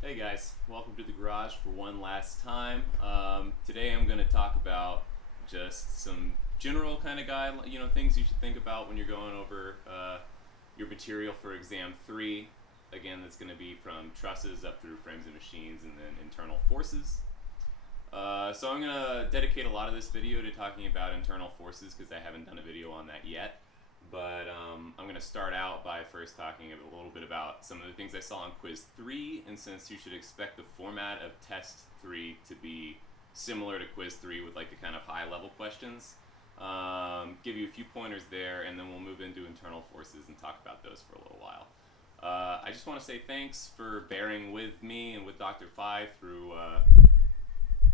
Hey guys, welcome to the garage for one last time. Today I'm going to talk about just some general kind of things you should think about when you're going over your material for exam 3. Again, that's going to be from trusses up through frames and machines and then internal forces. So I'm going to dedicate a lot of this video to talking about internal forces because I haven't done a video on that yet. But I'm going to start out by first talking a little bit about some of the things I saw on quiz 3, and since you should expect the format of test 3 to be similar to quiz 3 with like the kind of high level questions, give you a few pointers there, and then we'll move into internal forces and talk about those for a little while. I just want to say thanks for bearing with me and with Dr. Phi through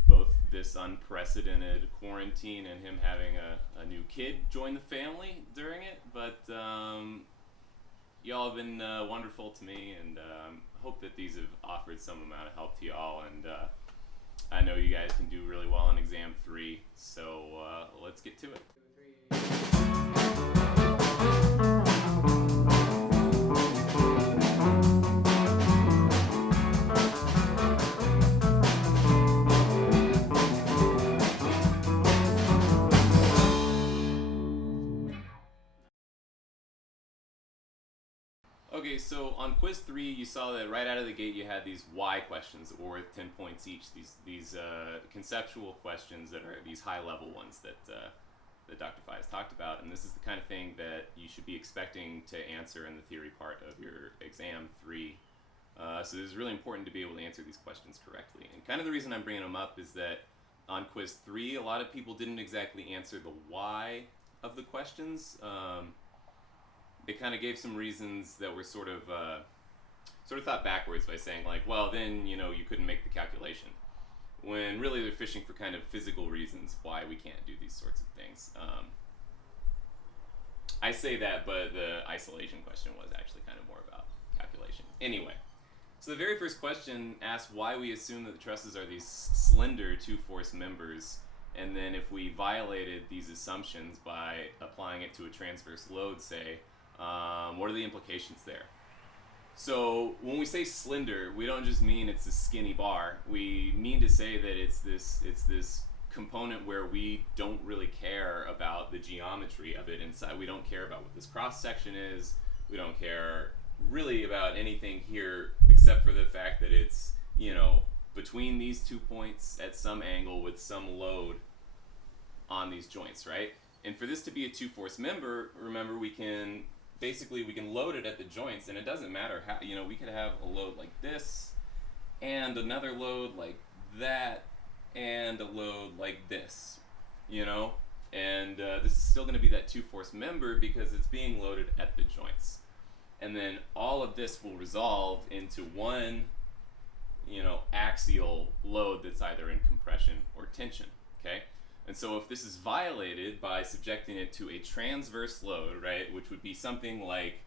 both this unprecedented quarantine and him having a new kid join the family during it. But y'all have been wonderful to me, and hope that these have offered some amount of help to y'all. And I know you guys can do really well on exam 3, so let's get to it. Okay, so on quiz 3, you saw that right out of the gate you had these Y questions that were worth 10 points each. These conceptual questions that are these high-level ones that Dr. Phi has talked about, and this is the kind of thing that you should be expecting to answer in the theory part of your exam 3. So it's really important to be able to answer these questions correctly. And kind of the reason I'm bringing them up is that on quiz 3, a lot of people didn't exactly answer the why of the questions. They kind of gave some reasons that were sort of thought backwards by saying like, well, then you couldn't make the calculation, when really they're fishing for kind of physical reasons why we can't do these sorts of things. I say that, but the isolation question was actually kind of more about calculation. Anyway, so the very first question asks why we assume that the trusses are these slender two-force members, and then if we violated these assumptions by applying it to a transverse load, say, what are the implications there? So when we say slender, we don't just mean it's a skinny bar. We mean to say that it's this component where we don't really care about the geometry of it inside. We don't care about what this cross section is. We don't care really about anything here except for the fact that it's, between these 2 points at some angle with some load on these joints, right? And for this to be a two-force member, remember, we can load it at the joints, and it doesn't matter how, we could have a load like this, and another load like that, and a load like this, and this is still going to be that two-force member because it's being loaded at the joints. And then all of this will resolve into one, axial load that's either in compression or tension, okay? And so if this is violated by subjecting it to a transverse load, right, which would be something like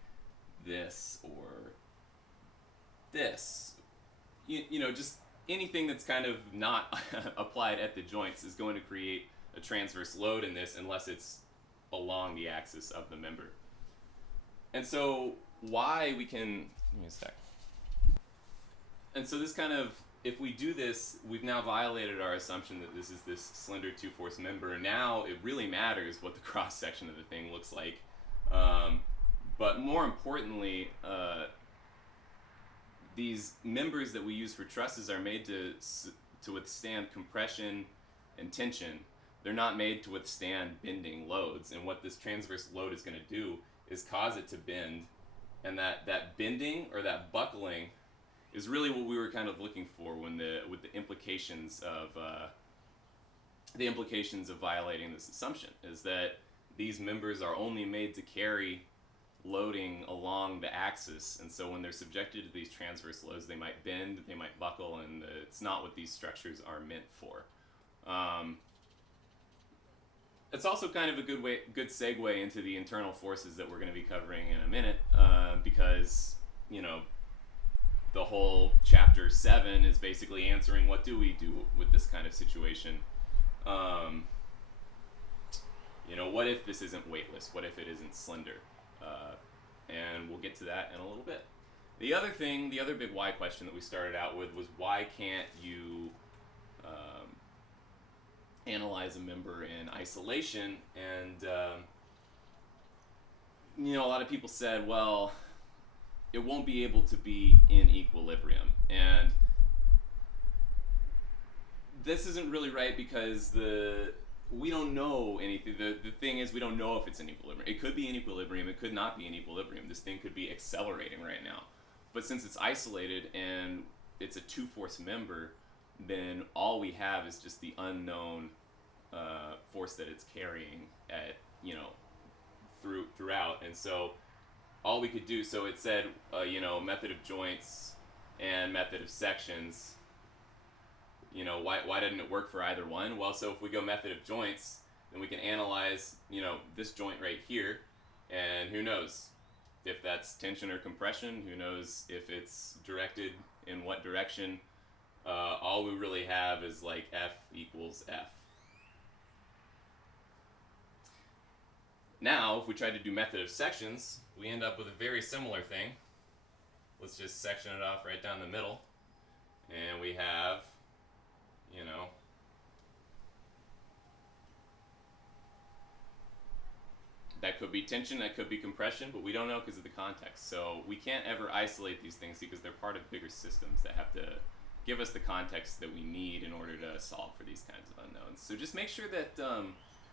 this or this, just anything that's kind of not applied at the joints is going to create a transverse load in this unless it's along the axis of the member. And so why we can, give me a sec. And so this kind of, if we do this, we've now violated our assumption that this is this slender two-force member. Now it really matters what the cross-section of the thing looks like. But more importantly, these members that we use for trusses are made to withstand compression and tension. They're not made to withstand bending loads. And what this transverse load is going to do is cause it to bend. And that bending or that buckling is really what we were kind of looking for with the implications of violating this assumption, is that these members are only made to carry loading along the axis, and so when they're subjected to these transverse loads, they might bend, they might buckle, and it's not what these structures are meant for. It's also kind of a good segue into the internal forces that we're going to be covering in a minute, because the whole chapter 7 is basically answering what do we do with this kind of situation. What if this isn't weightless? What if it isn't slender? And we'll get to that in a little bit. The other thing, the other big why question that we started out with was why can't you analyze a member in isolation? And a lot of people said, well, it won't be able to be in equilibrium. And this isn't really right because we don't know anything. The thing is, we don't know if it's in equilibrium. It could be in equilibrium. It could not be in equilibrium. This thing could be accelerating right now. But since it's isolated and it's a two-force member, then all we have is just the unknown force that it's carrying at throughout. And so all we could do. So it said method of joints and method of sections. Why didn't it work for either one? Well, so if we go method of joints, then we can analyze, this joint right here, and who knows if that's tension or compression, who knows if it's directed in what direction. All we really have is like F equals F. Now, if we try to do method of sections, we end up with a very similar thing. Let's just section it off right down the middle, and we have that could be tension, that could be compression, but we don't know because of the context. So we can't ever isolate these things because they're part of bigger systems that have to give us the context that we need in order to solve for these kinds of unknowns. So just make sure that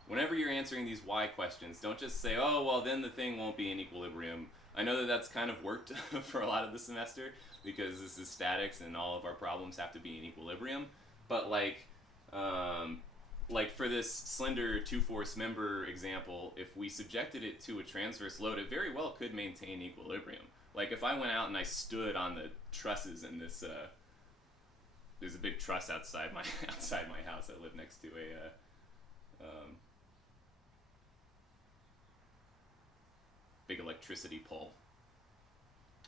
whenever you're answering these why questions, don't just say, oh, well, then the thing won't be in equilibrium. I know that that's kind of worked for a lot of the semester because this is statics and all of our problems have to be in equilibrium. But like for this slender two-force member example, if we subjected it to a transverse load, it very well could maintain equilibrium. Like if I went out and I stood on the trusses in this, there's a big truss outside my house. I live next to a big electricity pole.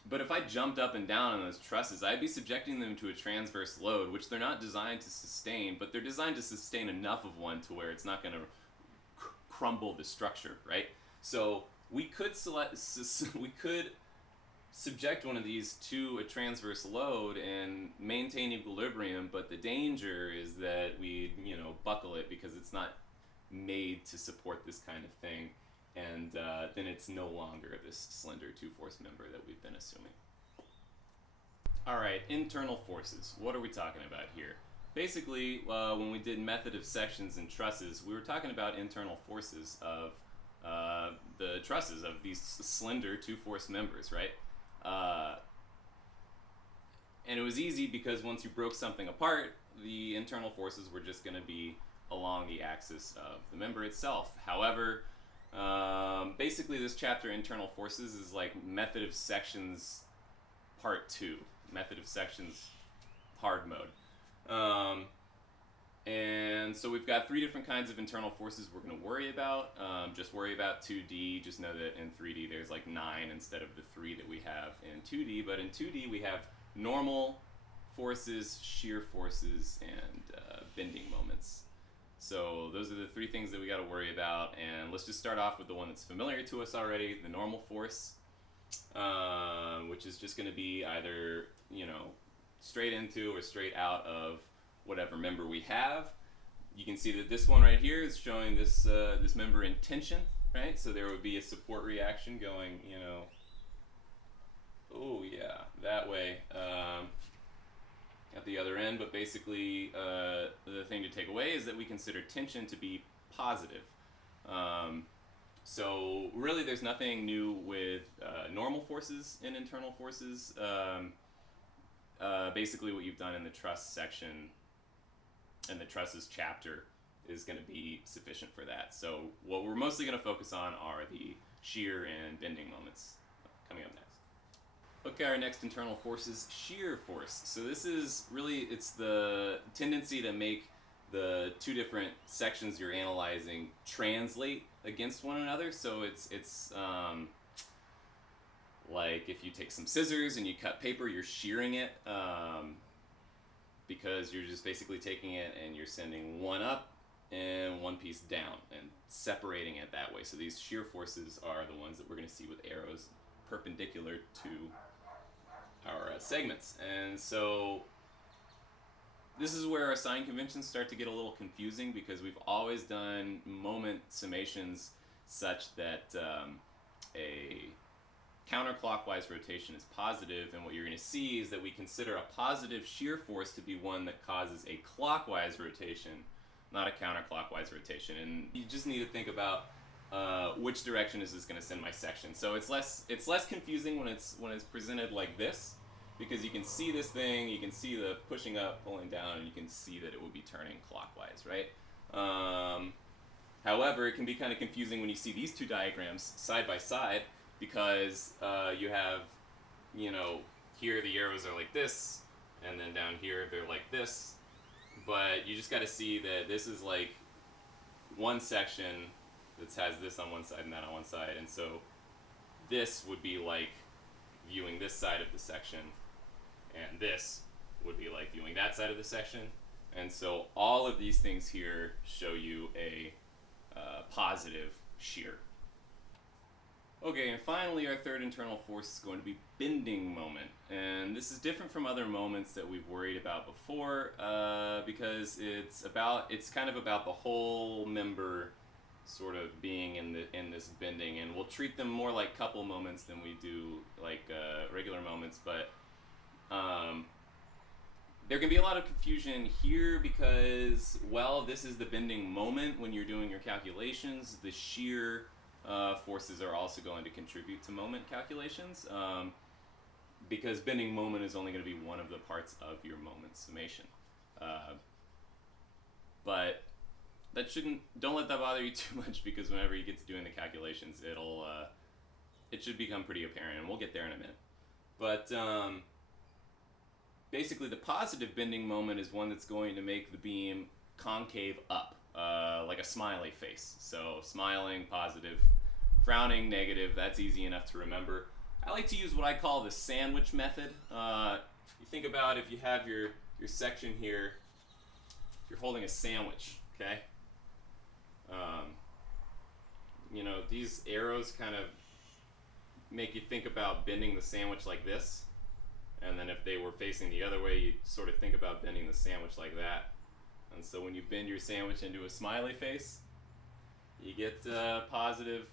But if I jumped up and down on those trusses, I'd be subjecting them to a transverse load, which they're not designed to sustain, but they're designed to sustain enough of one to where it's not going to crumble the structure, right? So we could subject one of these to a transverse load and maintain equilibrium, but the danger is that we, buckle it because it's not made to support this kind of thing. And then it's no longer this slender two-force member that we've been assuming. All right, internal forces. What are we talking about here? Basically, when we did method of sections and trusses, we were talking about internal forces of the trusses of these slender two-force members, right? And it was easy because once you broke something apart, the internal forces were just going to be along the axis of the member itself. However, basically this chapter, Internal Forces, is like method of sections part 2, method of sections hard mode. And so we've got 3 different kinds of internal forces we're going to worry about. Just worry about 2D. Just know that in 3D there's like 9 instead of the 3 that we have in 2D. But in 2D we have normal forces, shear forces, and bending moments. So those are the 3 things that we got to worry about, and let's just start off with the one that's familiar to us already, the normal force, which is just going to be either, straight into or straight out of whatever member we have. You can see that this one right here is showing this this member in tension, right? So there would be a support reaction going, oh yeah, that way. At the other end, but basically the thing to take away is that we consider tension to be positive. So really there's nothing new with normal forces and internal forces. Basically what you've done in the truss section and the trusses chapter is going to be sufficient for that. So what we're mostly going to focus on are the shear and bending moments coming up next. Okay, our next internal force is shear force. So this is really, it's the tendency to make the 2 different sections you're analyzing translate against one another. So it's like if you take some scissors and you cut paper, you're shearing it because you're just basically taking it and you're sending one up and one piece down and separating it that way. So these shear forces are the ones that we're going to see with arrows perpendicular to our segments. And so this is where our sign conventions start to get a little confusing, because we've always done moment summations such that a counterclockwise rotation is positive, and what you're going to see is that we consider a positive shear force to be one that causes a clockwise rotation, not a counterclockwise rotation. And you just need to think about which direction is this going to send my section. So it's less confusing when it's presented like this, because you can see this thing, you can see the pushing up, pulling down, and you can see that it will be turning clockwise, right? However, it can be kind of confusing when you see these two diagrams side by side, because you have, here the arrows are like this, and then down here they're like this, but you just got to see that this is like one section that has this on one side and that on one side, and so this would be like viewing this side of the section, and this would be like viewing that side of the section, and so all of these things here show you a positive shear. Okay, and finally our third internal force is going to be bending moment. And this is different from other moments that we've worried about before, because it's kind of about the whole member sort of being in this bending, and we'll treat them more like couple moments than we do like regular moments, but there can be a lot of confusion here because, well, this is the bending moment when you're doing your calculations. The shear forces are also going to contribute to moment calculations, because bending moment is only going to be one of the parts of your moment summation. But that don't let that bother you too much, because whenever you get to doing the calculations, it should become pretty apparent, and we'll get there in a minute. But basically, the positive bending moment is one that's going to make the beam concave up, like a smiley face. So smiling, positive; frowning, negative. That's easy enough to remember. I like to use what I call the sandwich method. You think about if you have your section here, you're holding a sandwich, okay? These arrows kind of make you think about bending the sandwich like this. And then if they were facing the other way, you sort of think about bending the sandwich like that. And so when you bend your sandwich into a smiley face, you get positive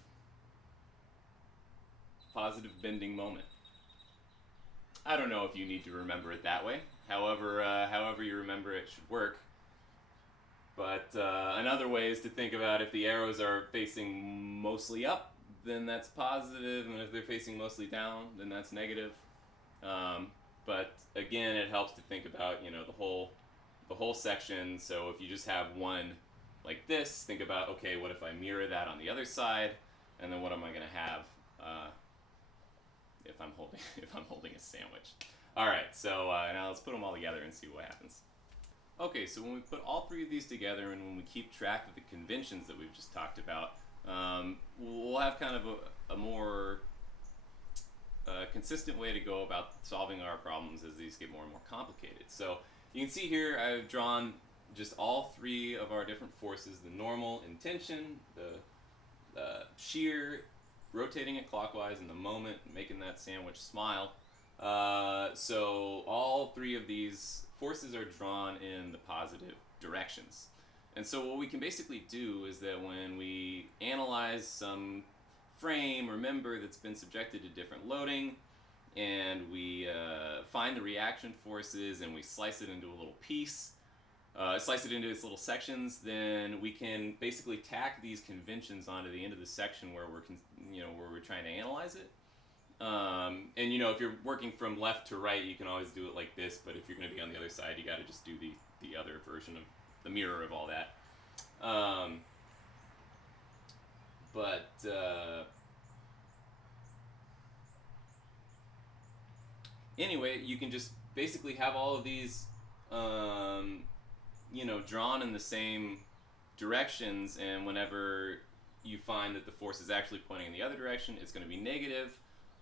bending moment. I don't know if you need to remember it that way. However you remember it should work. But another way is to think about if the arrows are facing mostly up, then that's positive, and if they're facing mostly down, then that's negative. But again, it helps to think about the whole section. So if you just have one like this, think about, okay, what if I mirror that on the other side, and then what am I going to have if I'm holding a sandwich? All right, so now let's put them all together and see what happens. Okay, so when we put all three of these together, and when we keep track of the conventions that we've just talked about, we'll have kind of a more consistent way to go about solving our problems as these get more and more complicated. So you can see here I've drawn just all three of our different forces: the normal in tension, the shear rotating it clockwise, and the moment making that sandwich smile. So all three of these forces are drawn in the positive directions. And so what we can basically do is that when we analyze some frame or member that's been subjected to different loading, and we find the reaction forces and we slice it into a little piece, slice it into its little sections, then we can basically tack these conventions onto the end of the section where we're trying to analyze it. And if you're working from left to right, you can always do it like this, but if you're going to be on the other side, you got to just do the other version of the mirror of all that. Anyway, you can just basically have all of these drawn in the same directions, and whenever you find that the force is actually pointing in the other direction, it's going to be negative.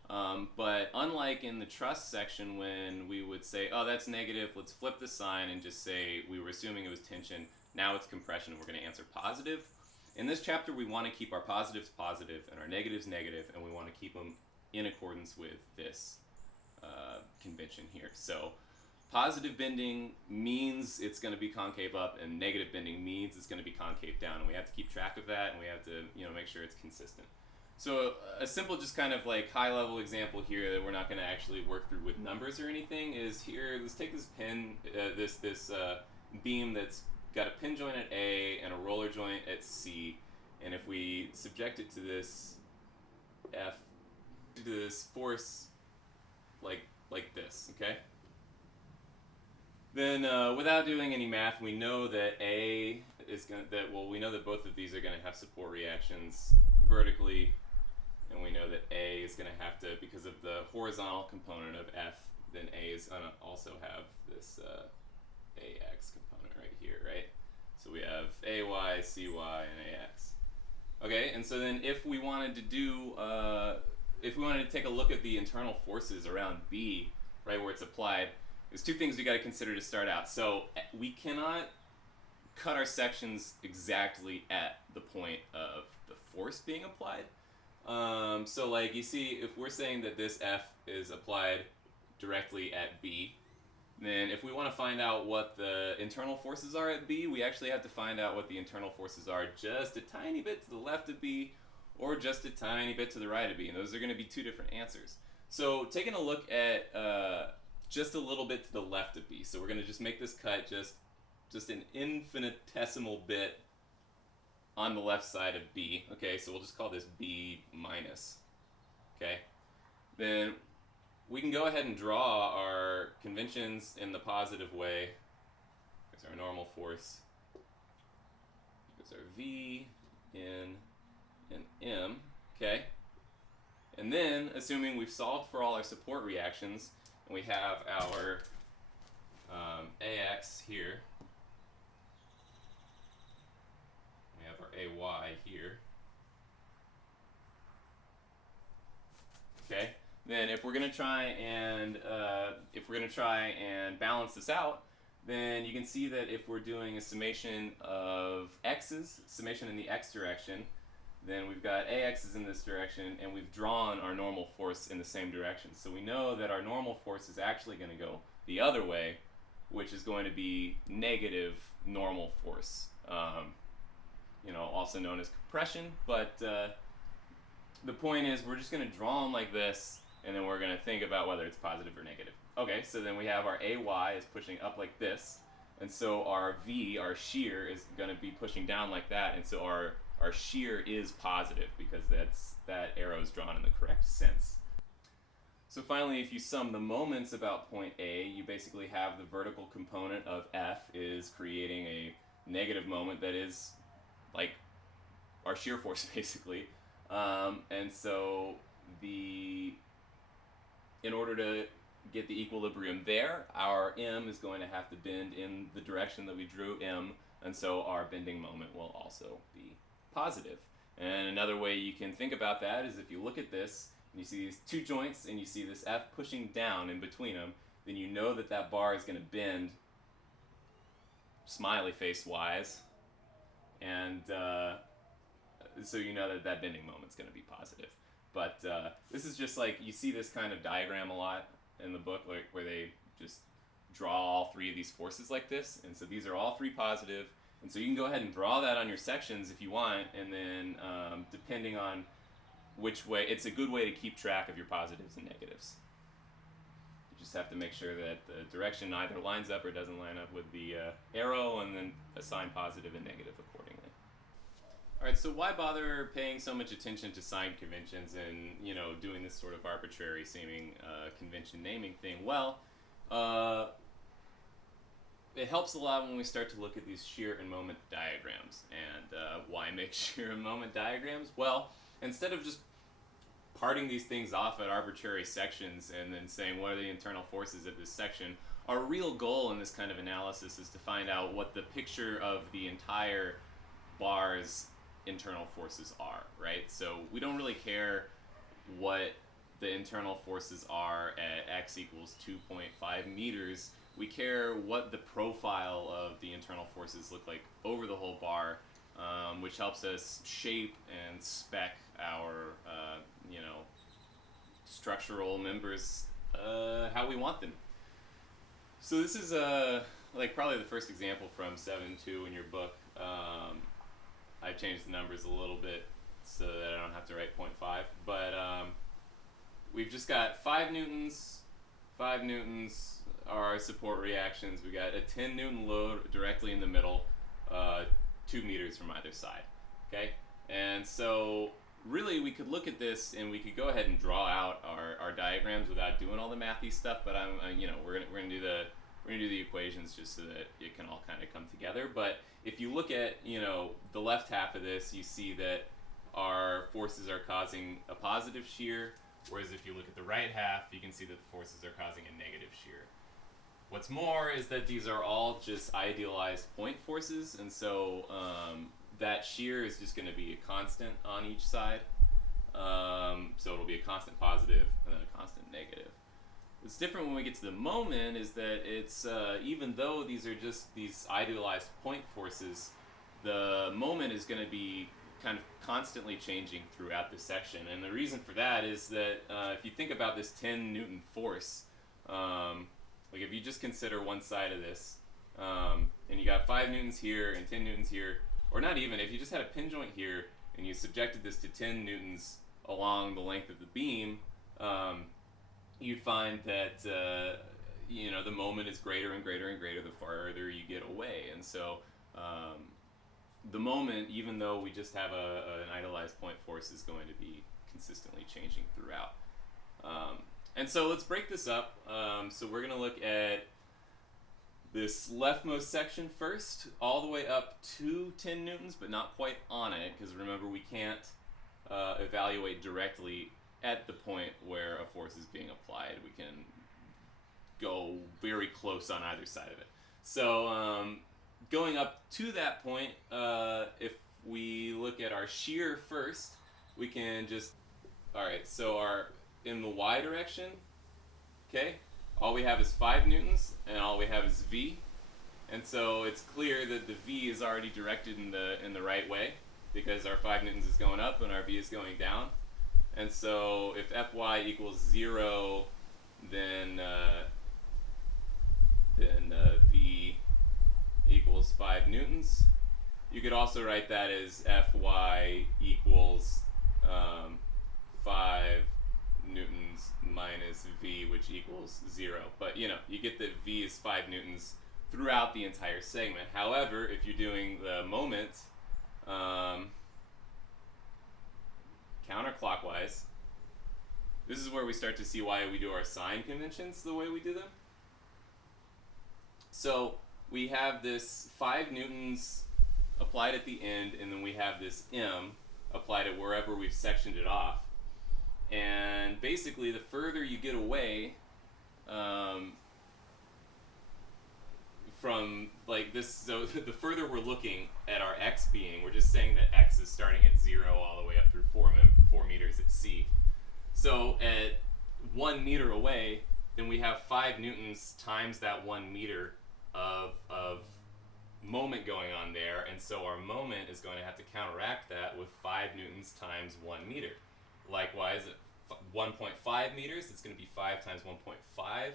But unlike in the truss section, when we would say, oh, that's negative, let's flip the sign and just say we were assuming it was tension, now it's compression, we're going to answer positive. In this chapter, we want to keep our positives positive and our negatives negative, and we want to keep them in accordance with this convention here. So positive bending means it's going to be concave up, and negative bending means it's going to be concave down, and we have to keep track of that, and we have to make sure it's consistent. So a simple, just kind of like high level example here that we're not going to actually work through with numbers or anything is here. Let's take this pin, this beam that's got a pin joint at A and a roller joint at C, and if we subject it to this F, to this force like this, okay? Then without doing any math, we know that A is going to, we know that both of these are going to have support reactions vertically, and we know that A is going to have to, because of the horizontal component of F, then A is going to also have this AX component right here, right? So we have AY, CY, and AX. Okay, and so then if we wanted to do, if we wanted to take a look at the internal forces around B, right, where it's applied, there's two things we got to consider to start out. So we cannot cut our sections exactly at the point of the force being applied. So like you see, if we're saying that this F is applied directly at B, then if we want to find out what the internal forces are at B, we actually have to find out what the internal forces are just a tiny bit to the left of B or just a tiny bit to the right of B, and those are going to be two different answers. So taking a look at just a little bit to the left of B, so we're going to just make this cut just an infinitesimal bit on the left side of B. Okay, so we'll just call this B minus. Okay, then we can go ahead and draw our conventions in the positive way. There's our normal force. There's our V, N, and M. Okay, and then assuming we've solved for all our support reactions, and we have our AX here, we have our AY here. Okay, then if we're gonna try and balance this out, then you can see that if we're doing a summation of x's, summation in the x direction, then we've got AX is in this direction, and we've drawn our normal force in the same direction. So we know that our normal force is actually going to go the other way, which is going to be negative normal force, also known as compression. But the point is, we're just going to draw them like this, and then we're going to think about whether it's positive or negative. Okay, so then we have our AY is pushing up like this, and so our V, our shear, is going to be pushing down like that, and so our shear is positive because that arrow is drawn in the correct sense. So finally, if you sum the moments about point A, you basically have the vertical component of F is creating a negative moment that is like our shear force basically. And so in order to get the equilibrium there, our M is going to have to bend in the direction that we drew M, and so our bending moment will also be positive. And another way you can think about that is if you look at this and you see these two joints and you see this F pushing down in between them, then you know that that bar is going to bend smiley face wise, and so you know that that bending moment is going to be positive. But this is just like, you see this kind of diagram a lot in the book, like where they just draw all three of these forces like this, and so these are all three positive. And so you can go ahead and draw that on your sections if you want, and then depending on which way, it's a good way to keep track of your positives and negatives. You just have to make sure that the direction either lines up or doesn't line up with the arrow, and then assign positive and negative accordingly. Alright, so why bother paying so much attention to sign conventions and, doing this sort of arbitrary seeming convention naming thing? Well, it helps a lot when we start to look at these shear and moment diagrams. And why make shear and moment diagrams? Well, instead of just parting these things off at arbitrary sections and then saying what are the internal forces of this section, our real goal in this kind of analysis is to find out what the picture of the entire bar's internal forces are, right? So we don't really care what the internal forces are at x equals 2.5 meters. We care what the profile of the internal forces look like over the whole bar, which helps us shape and spec our, structural members how we want them. So this is like probably the first example from 7.2 in your book. I changed the numbers a little bit so that I don't have to write 0.5, but we've just got 5 newtons. 5 newtons are our support reactions. We got a 10 newton load directly in the middle, 2 meters from either side. Okay, and so really we could look at this and we could go ahead and draw out our diagrams without doing all the mathy stuff. But we're gonna do the equations just so that it can all kind of come together. But if you look at the left half of this, you see that our forces are causing a positive shear, whereas if you look at the right half, you can see that the forces are causing a negative shear. What's more is that these are all just idealized point forces, and so that shear is just going to be a constant on each side. So it'll be a constant positive and then a constant negative. What's different when we get to the moment is that it's even though these are just these idealized point forces, the moment is going to be kind of constantly changing throughout the section. And the reason for that is that if you think about this 10 Newton force, like if you just consider one side of this, and you got 5 newtons here and 10 newtons here, or not even, if you just had a pin joint here and you subjected this to 10 newtons along the length of the beam, you'd find that the moment is greater and greater and greater the farther you get away. And so the moment, even though we just have an idealized point force, is going to be consistently changing throughout. And so let's break this up. So we're going to look at this leftmost section first, all the way up to 10 newtons, but not quite on it, because remember, we can't evaluate directly at the point where a force is being applied. We can go very close on either side of it. So going up to that point, if we look at our shear first, we can just, all right, so in the y direction, okay, all we have is 5 newtons and all we have is v. And so it's clear that the v is already directed in the right way, because our 5 newtons is going up and our v is going down. And so if Fy equals 0, then V equals 5 newtons. You could also write that as Fy equals 5 newtons minus V, which equals 0. But you get that V is 5 newtons throughout the entire segment. However, if you're doing the moment counterclockwise, this is where we start to see why we do our sign conventions the way we do them. So we have this 5 newtons applied at the end, and then we have this m applied at wherever we've sectioned it off. And basically, the further you get away from like this, so the further we're looking at our x being, we're just saying that x is starting at 0 all the way up through 4 meters at c. So at 1 meter away, then we have 5 newtons times that 1 meter of moment going on there, and so our moment is going to have to counteract that with 5 newtons times 1 meter. Likewise, at 1.5 meters, it's going to be 5 times 1.5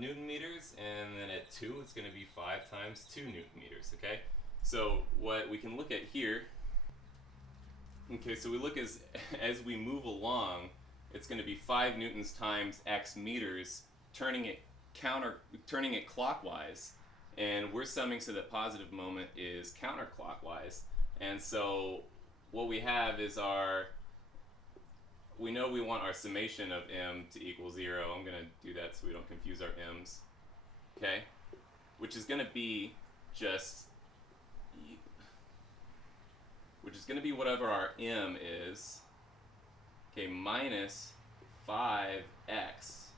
Newton meters, and then at 2, it's going to be 5 times 2 Newton meters, okay? So what we can look at here, okay, so we look as we move along, it's going to be 5 newtons times x meters, turning it clockwise, and we're summing so that positive moment is counterclockwise. And so what we have is we know we want our summation of m to equal 0. I'm going to do that so we don't confuse our m's, okay? Which is going to be whatever our m is, okay, minus 5x,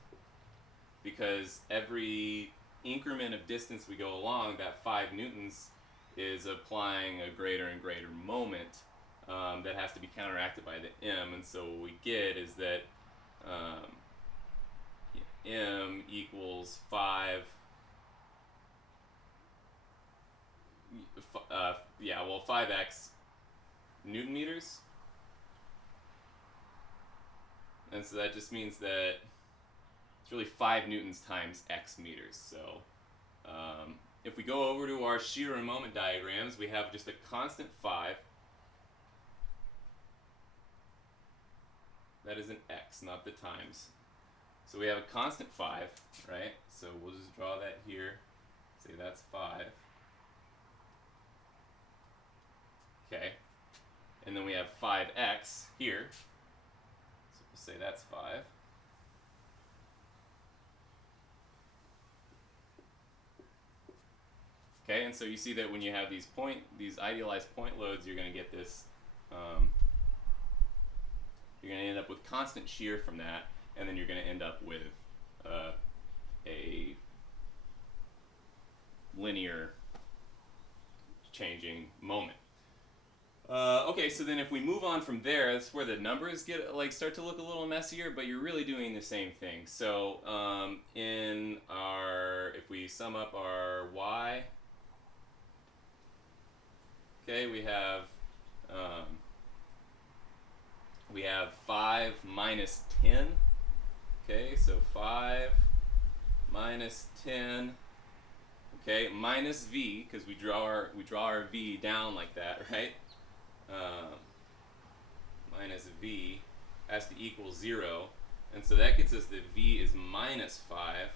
because every increment of distance we go along, that 5 newtons is applying a greater and greater moment that has to be counteracted by the m. And so what we get is that m equals 5x Newton meters. And so that just means that it's really 5 newtons times x meters. So if we go over to our shear and moment diagrams, we have just a constant 5. That is an x, not the times. So we have a constant 5, right? So we'll just draw that here. Say that's 5. Okay. And then we have 5x here. So we'll say that's 5. Okay, and so you see that when you have these idealized point loads, you're going to get this, you're going to end up with constant shear from that, and then you're going to end up with a linear changing moment. Okay, so then if we move on from there, that's where the numbers get start to look a little messier, but you're really doing the same thing. So if we sum up our y, okay, we have 5 minus 10. Okay, so 5 minus 10. Okay, minus v, because we draw our v down like that, right? Minus v has to equal 0, and so that gets us that v is minus 5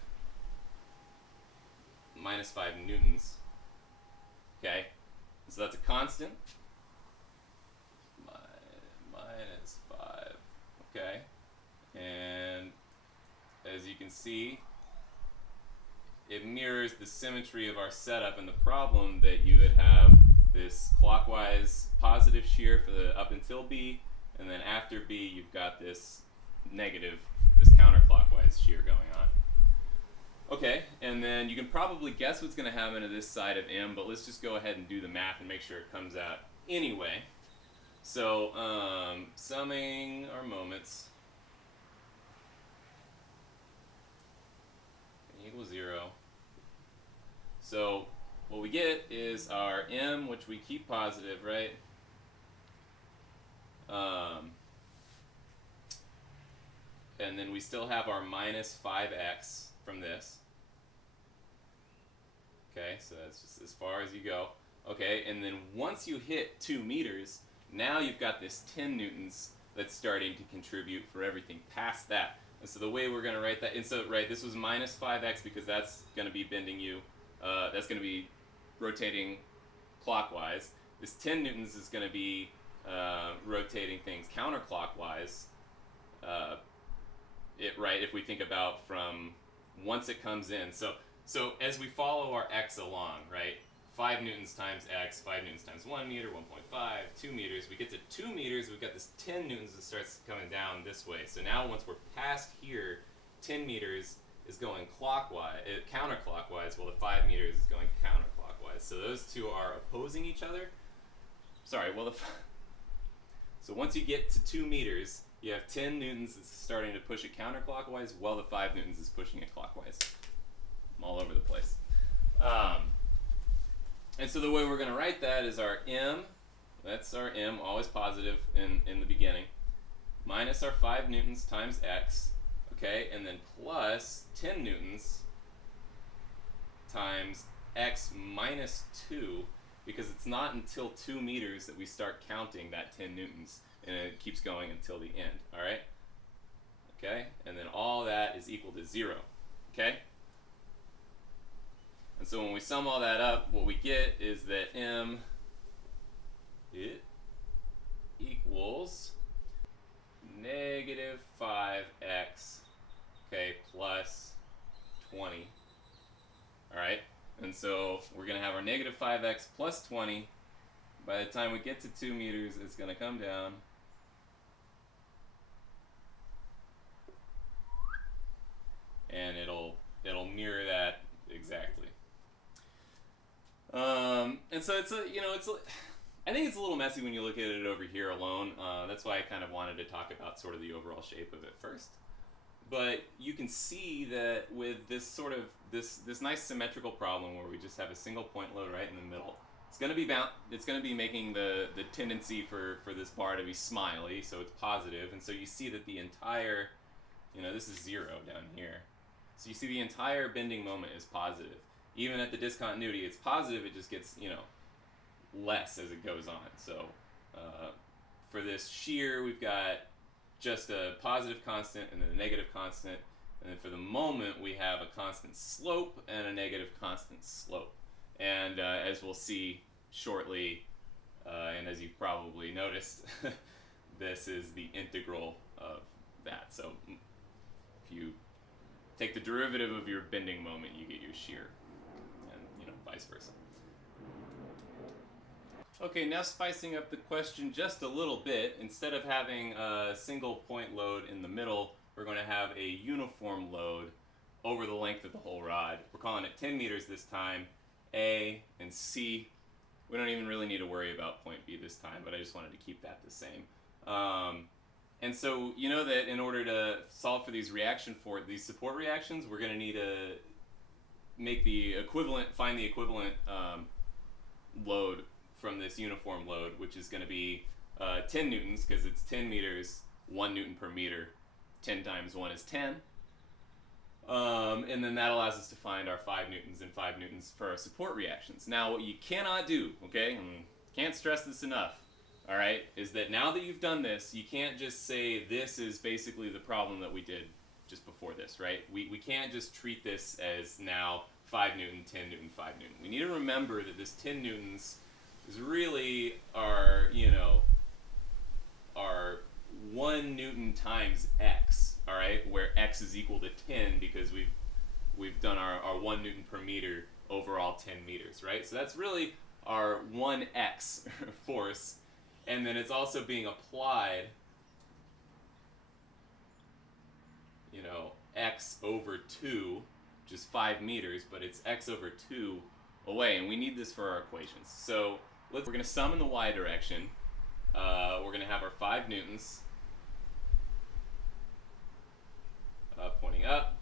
newtons. Okay, so that's a constant. Minus 5. Okay, and as you can see, it mirrors the symmetry of our setup and the problem that you would have this clockwise positive shear for the up until B, and then after B you've got this negative, this counterclockwise shear going on. Okay, and then you can probably guess what's going to happen to this side of M, but let's just go ahead and do the math and make sure it comes out anyway. So summing our moments equals 0. So what we get is our M, which we keep positive, right? And then we still have our minus 5x from this. Okay, so that's just as far as you go. Okay, and then once you hit 2 meters, now you've got this 10 newtons that's starting to contribute for everything past that. And so the way we're going to write that, and so right, this was minus 5x because that's going to be bending you, that's going to be rotating clockwise. This 10 newtons is going to be rotating things counterclockwise. Right, if we think about from once it comes in. So as we follow our x along, right, 5 newtons times x, 5 newtons times 1 meter, 1.5, 2 meters. We get to 2 meters, we've got this 10 newtons that starts coming down this way. So now once we're past here, 10 meters is going counterclockwise, while the 5 meters is going counterclockwise. So those two are opposing each other. Sorry, well, so once you get to 2 meters, you have 10 newtons that's starting to push it counterclockwise, while the 5 newtons is pushing it clockwise. I'm all over the place. And so the way we're going to write that is our M, that's our M, always positive in the beginning, minus our 5 newtons times x, okay, and then plus 10 newtons times x minus 2, because it's not until 2 meters that we start counting that 10 newtons, and it keeps going until the end, all right? Okay, and then all that is equal to 0, okay? And so when we sum all that up, what we get is that M, it equals negative 5x, okay, plus 20. All right, and so we're going to have our negative 5x plus 20. By the time we get to 2 meters, it's going to come down. And it'll mirror that exactly. And so I think it's a little messy when you look at it over here alone. That's why I kind of wanted to talk about sort of the overall shape of it first. But you can see that with this sort of this nice symmetrical problem where we just have a single point load right in the middle, it's going to be making the tendency for this bar to be smiley, so it's positive, and so you see that the entire, this is 0 down here. So you see the entire bending moment is positive. Even at the discontinuity, it's positive, it just gets, less as it goes on. So for this shear, we've got just a positive constant and then a negative constant. And then for the moment, we have a constant slope and a negative constant slope. And as we'll see shortly, and as you've probably noticed, this is the integral of that. So if you take the derivative of your bending moment, you get your shear, and vice versa. Okay, now spicing up the question just a little bit. Instead of having a single point load in the middle, we're going to have a uniform load over the length of the whole rod. We're calling it 10 meters this time. A and C. We don't even really need to worry about point B this time, but I just wanted to keep that the same. And so you know that in order to solve for these support reactions, we're going to need to make the equivalent, find the equivalent load from this uniform load, which is going to be 10 newtons, because it's 10 meters, 1 newton per meter. 10 times 1 is 10. And then that allows us to find our 5 newtons and 5 newtons for our support reactions. Now, what you cannot do, okay, and can't stress this enough, all right, is that now that you've done this, you can't just say this is basically the problem that we did just before this, right? We can't just treat this as now 5 newton, 10 newton, 5 newton. We need to remember that this 10 newtons is really our, our 1 newton times x, all right, where x is equal to 10 because we've done our 1 newton per meter over all 10 meters, right? So that's really our 1x force, and then it's also being applied, x over 2, which is 5 meters, but it's x over 2 away, and we need this for our equations. So we're going to sum in the y direction. We're going to have our 5 newtons pointing up,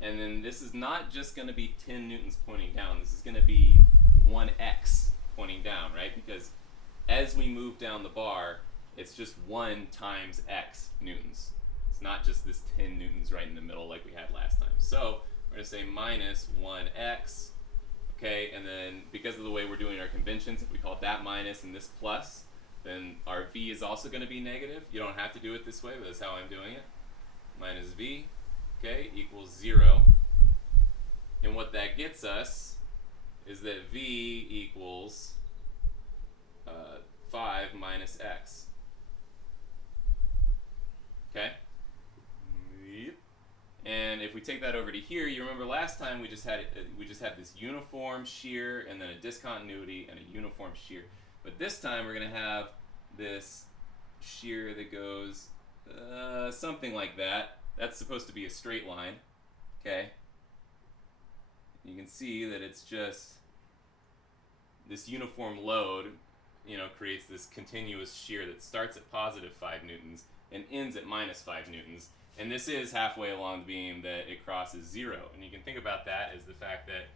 and then this is not just going to be 10 newtons pointing down. This is going to be 1x pointing down, right? Because as we move down the bar, it's just 1 times x newtons. It's not just this 10 newtons right in the middle like we had last time. So we're going to say minus 1x. Okay, and then because of the way we're doing our conventions, if we call that minus and this plus, then our v is also going to be negative. You don't have to do it this way, but that's how I'm doing it. Minus v, okay, equals 0. And what that gets us is that v equals 5 minus x. Okay? Yep. And if we take that over to here, you remember last time we just had this uniform shear and then a discontinuity and a uniform shear. But this time we're going to have this shear that goes something like that. That's supposed to be a straight line. Okay? You can see that it's just this uniform load, creates this continuous shear that starts at positive 5 newtons and ends at minus 5 newtons. And this is halfway along the beam that it crosses 0. And you can think about that as the fact that,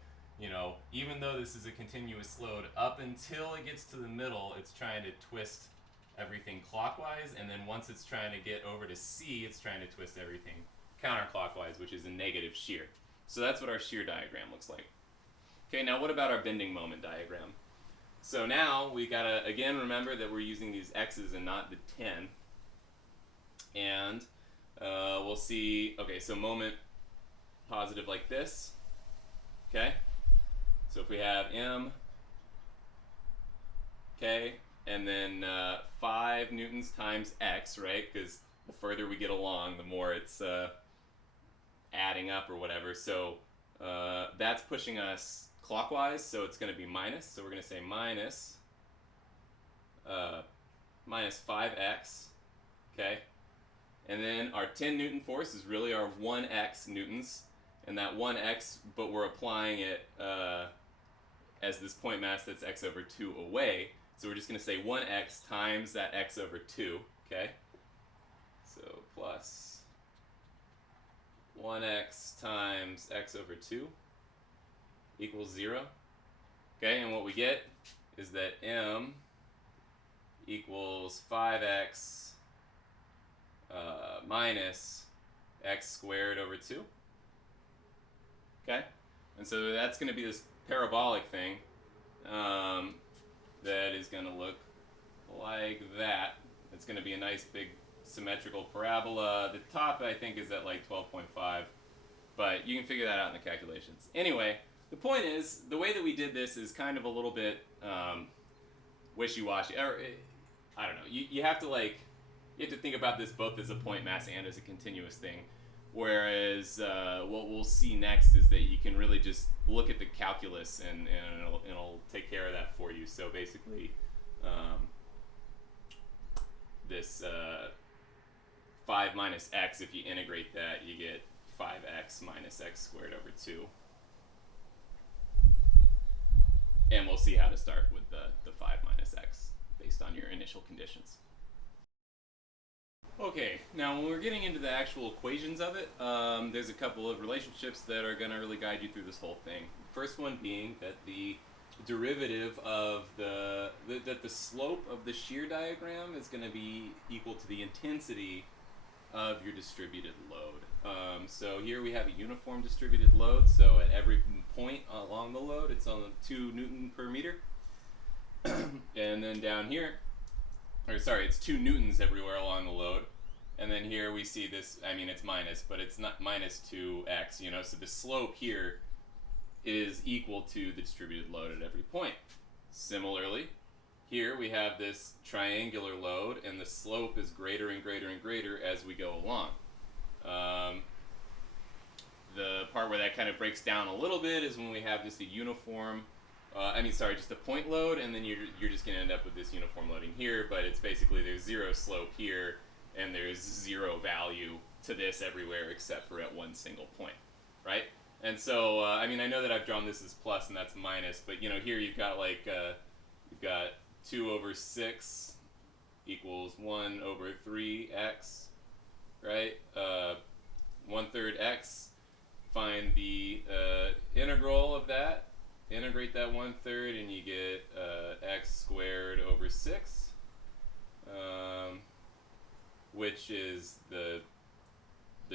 even though this is a continuous load, up until it gets to the middle, it's trying to twist everything clockwise, and then once it's trying to get over to C, it's trying to twist everything counterclockwise, which is a negative shear. So that's what our shear diagram looks like. Okay, now what about our bending moment diagram? So now we gotta, again, remember that we're using these x's and not the 10. And we'll see, okay, so moment positive like this. Okay? So if we have m, okay, and then 5 newtons times x, right? Because the further we get along, the more it's adding up or whatever. So that's pushing us clockwise, so it's going to be minus. So we're going to say minus 5x, okay? And then our 10 Newton force is really our 1x newtons, and that 1x, but we're applying it as this point mass that's x over 2 away. So we're just going to say 1x times that x over 2, okay? So plus 1x times x over 2 equals 0. Okay, and what we get is that m equals 5x minus x squared over 2. Okay? And so that's going to be this parabolic thing that is going to look like that. It's going to be a nice big symmetrical parabola. The top, I think, is at like 12.5, but you can figure that out in the calculations. Anyway, the point is, the way that we did this is kind of a little bit wishy-washy. Or, I don't know. You have to think about this both as a point mass and as a continuous thing. Whereas what we'll see next is that you can really just look at the calculus and it'll take care of that for you. So basically, this 5 minus x, if you integrate that, you get 5x minus x squared over 2. And we'll see how to start with the 5 minus x based on your initial conditions. Okay, now when we're getting into the actual equations of it, there's a couple of relationships that are going to really guide you through this whole thing. The first one being that the derivative of that the slope of the shear diagram is going to be equal to the intensity of your distributed load. So here we have a uniform distributed load, so at every point along the load it's on 2 Newton per meter. And then down here, it's 2 newtons everywhere along the load. And then here we see this, I mean it's minus, but it's not minus 2x, you know, so the slope here is equal to the distributed load at every point. Similarly, here we have this triangular load, and the slope is greater and greater and greater as we go along. The part where that kind of breaks down a little bit is when we have just a uniform, just a point load, and then you're just going to end up with this uniform loading here, but it's basically there's 0 slope here, and there's 0 value to this everywhere except for at one single point, right? And so, I know that I've drawn this as plus and that's minus, but you know, here you've got you've got 2 over 6 equals 1 over 3x, right? 1/3 x. Find the integral of that. Integrate that 1/3 and you get x squared over 6, which is the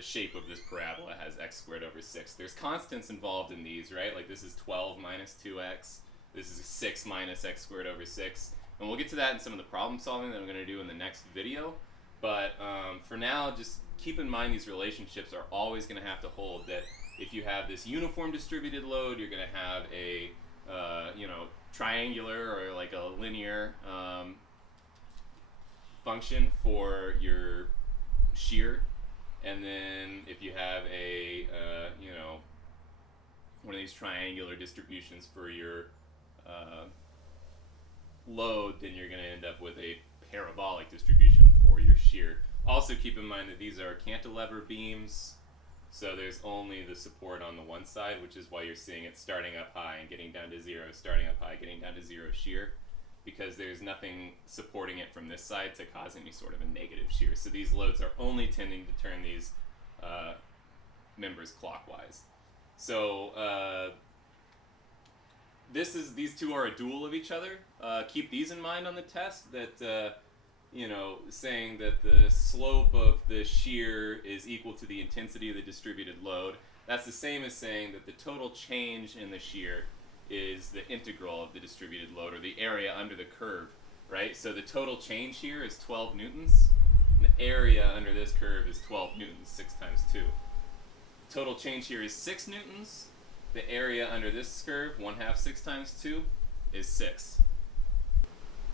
shape of this parabola has x squared over 6. There's constants involved in these, right? Like this is 12 minus 2x. This is 6 minus x squared over 6. And we'll get to that in some of the problem solving that I'm going to do in the next video. But for now, just keep in mind these relationships are always going to have to hold. That if you have this uniform distributed load, you're going to have a triangular or like a linear function for your shear. And then if you have a one of these triangular distributions for your load, then you're going to end up with a parabolic distribution for your shear. Also keep in mind that these are cantilever beams, so there's only the support on the one side, which is why you're seeing it starting up high and getting down to 0, starting up high, getting down to 0 shear, because there's nothing supporting it from this side to cause any sort of a negative shear. So these loads are only tending to turn these members clockwise. So these two are a dual of each other. Keep these in mind on the test, that saying that the slope of the shear is equal to the intensity of the distributed load. That's the same as saying that the total change in the shear is the integral of the distributed load, or the area under the curve, right? So the total change here is 12 newtons, and the area under this curve is 12 newtons, 6 times 2. The total change here is 6 newtons. The area under this curve, 1/2 6 times 2, is 6.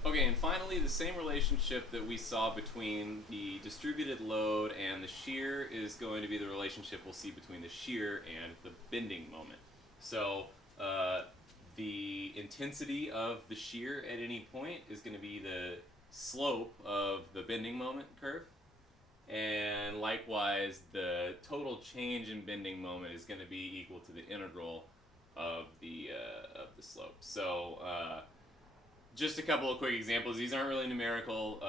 Okay, and finally, the same relationship that we saw between the distributed load and the shear is going to be the relationship we'll see between the shear and the bending moment. So the intensity of the shear at any point is going to be the slope of the bending moment curve, and likewise the total change in bending moment is going to be equal to the integral of the slope. So just a couple of quick examples. These aren't really numerical.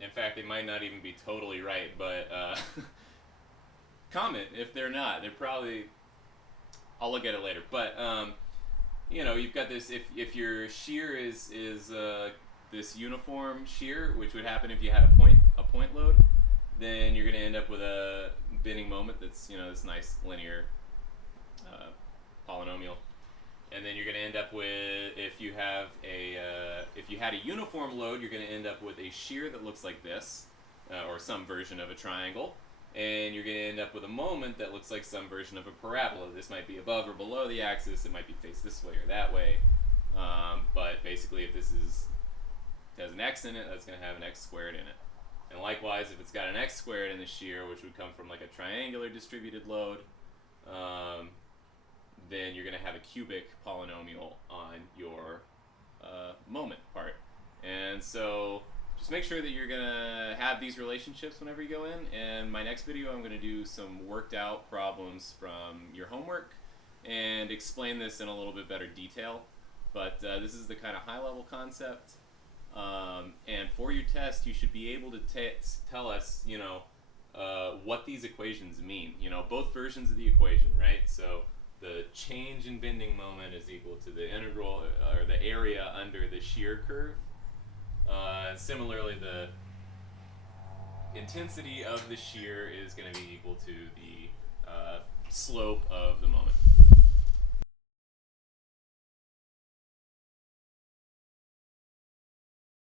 In fact, they might not even be totally right, but comment if they're not. They're probably, I'll look at it later. But you've got this, if your shear is this uniform shear, which would happen if you had a point load, then you're going to end up with a bending moment that's this nice linear polynomial. And then you're going to end up with, if you had a uniform load, you're going to end up with a shear that looks like this, or some version of a triangle. And you're going to end up with a moment that looks like some version of a parabola. This might be above or below the axis. It might be faced this way or that way. But basically, if this has an x in it, that's going to have an x squared in it. And likewise, if it's got an x squared in the shear, which would come from like a triangular distributed load, then you're going to have a cubic polynomial on your moment part. And so just make sure that you're going to have these relationships whenever you go in. And my next video, I'm going to do some worked out problems from your homework and explain this in a little bit better detail. But this is the kind of high level concept. And for your test, you should be able to tell us, what these equations mean. Both versions of the equation, right? So the change in bending moment is equal to the integral, or the area under the shear curve. Similarly, the intensity of the shear is going to be equal to the slope of the moment.